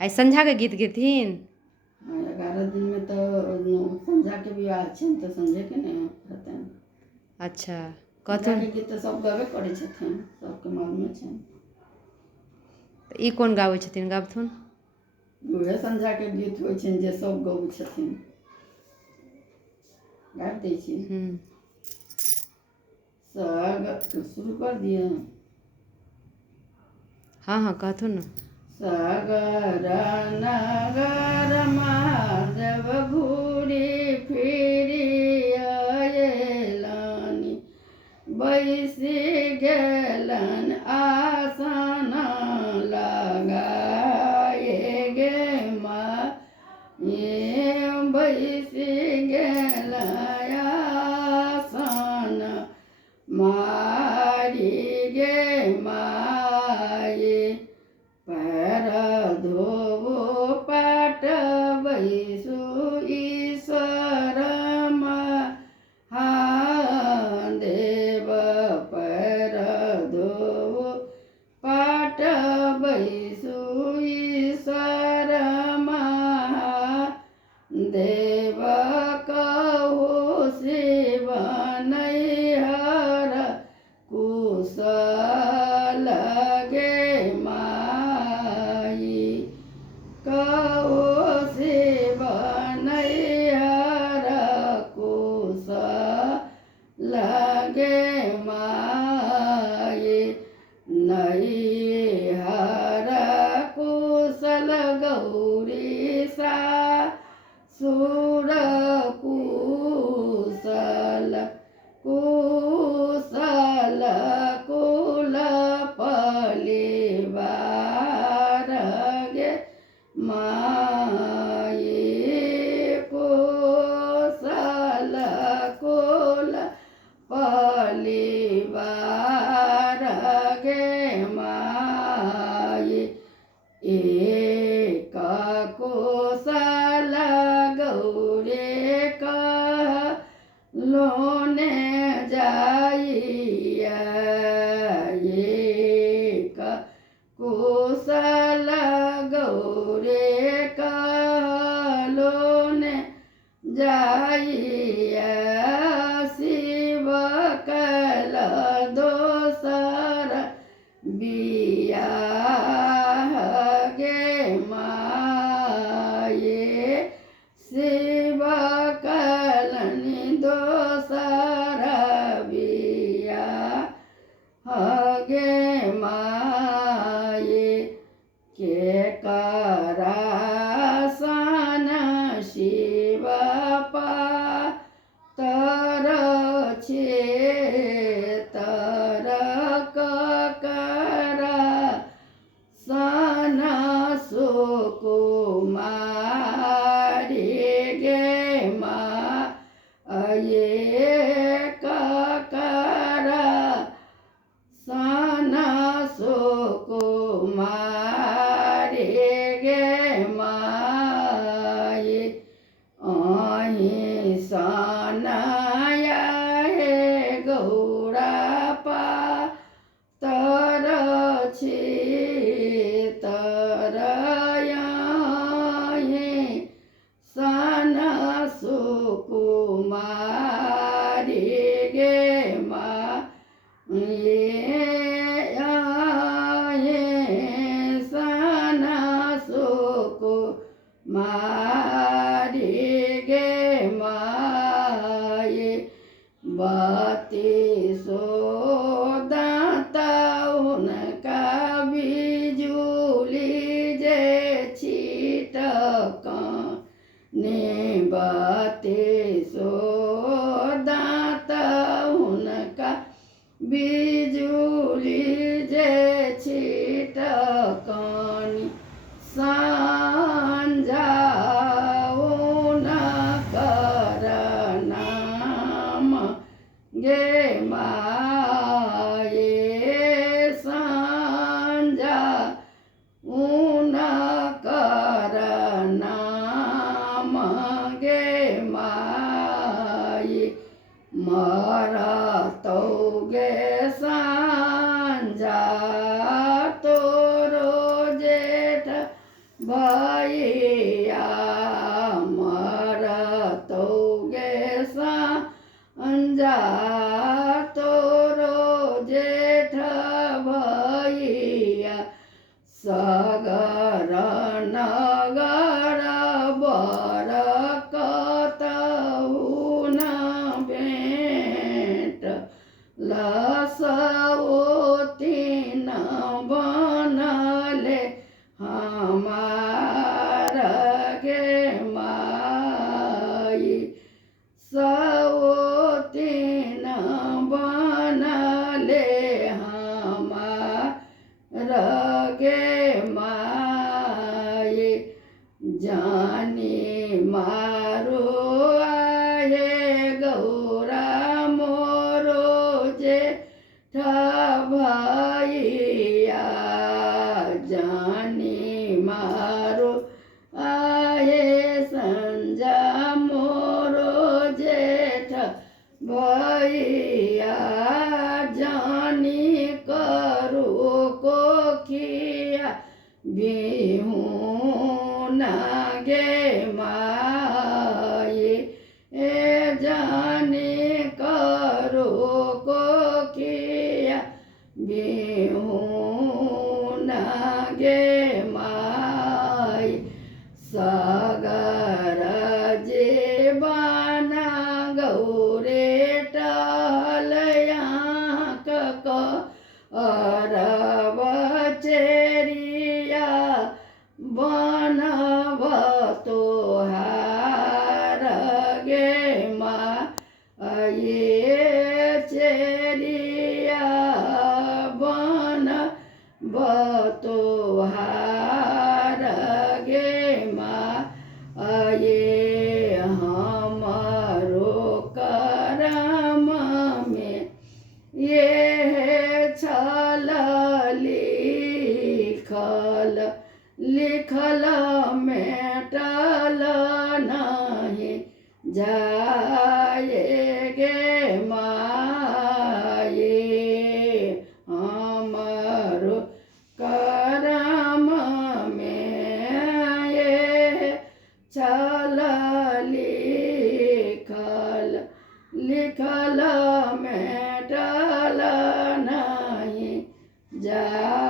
आई संझा के गीत गेथिन। 11 दिन में तो संझा के भी छनि तो संझे के नहीं रहतनि। अच्छा संझा कहथुन के गीत तो सब गबे करै छथिन, सबके मन में छनि। ई कोन गाबै छथिन गाबथुन? उहे संझा के गीत होइ छनि जे सब गबै छथिन, गाबि दै छी। शुरू कर दिए। हाँ हाँ कहथुन ना। सागर नगर महादेव घूरी फिरी अयलनि, बैसी गेलन आसन लगाए गे माये, बैसी गेल आसन मारी गे माये, पैर धोबो पाट बैसु ईश्वर महादेव, पैर धोबो पाट बैसु ईश्वर महादेव, कहु शिव नैहर कुशल गे माई, कहु शिव नैहर कुशल गे माई, नैहर कुशल गौरी सासुर कुशल, कुशल कुल परिवार गे माये, कुशल कुल परिवार गे माये, एक कुशल गौरी कहलोने जाइया, एक कुशल गौरी कहलोने जाइया, शिव कल दोसर बियाह गे माये, शिव कलनि दोसर बियाह गे माये, केकरा सन शिव पातर छेतर, ककरा सन सुकुमारी गे माये, ककरा सन सुकुमारी गे माये, अहीं सन हे गौरा पातर छेतर, अहीं सन सुकुमारी गे माये, अहीं सन सुकुमारी गे माये, बत्तीसो दाँत हुनका बिजुली जे छिटकने, बत्तीसो दाँत हुनका बिजुली जे छिटकने, संझाउन कर नाम गे माये, संझाउन कर नाम गे माये। भैया मरतो गे संजा तोरो जेठ भैया सगर नगर बरकतहुन भेंट लसवोतीन बनले हमार गे माई सवोतीन बनले हमार गे माई जानी मारो आये गौरा मोरो जेठ भैया जानी मारो आये संजा मोरो जेठ भैया जानी करो कोखिया बिहुना गे माई ए जानी करो कोखिया बिहुना गे माई सगर जीवाना गौरे टलया अरब चेरिया बनब तोहार गे ये चेरिया बनब तोहार गे ये हमारो करम में ये छल लिखल मेटल नहीं जाए गे माये हमारो करम में ये छल लिखल मेटल नहीं जा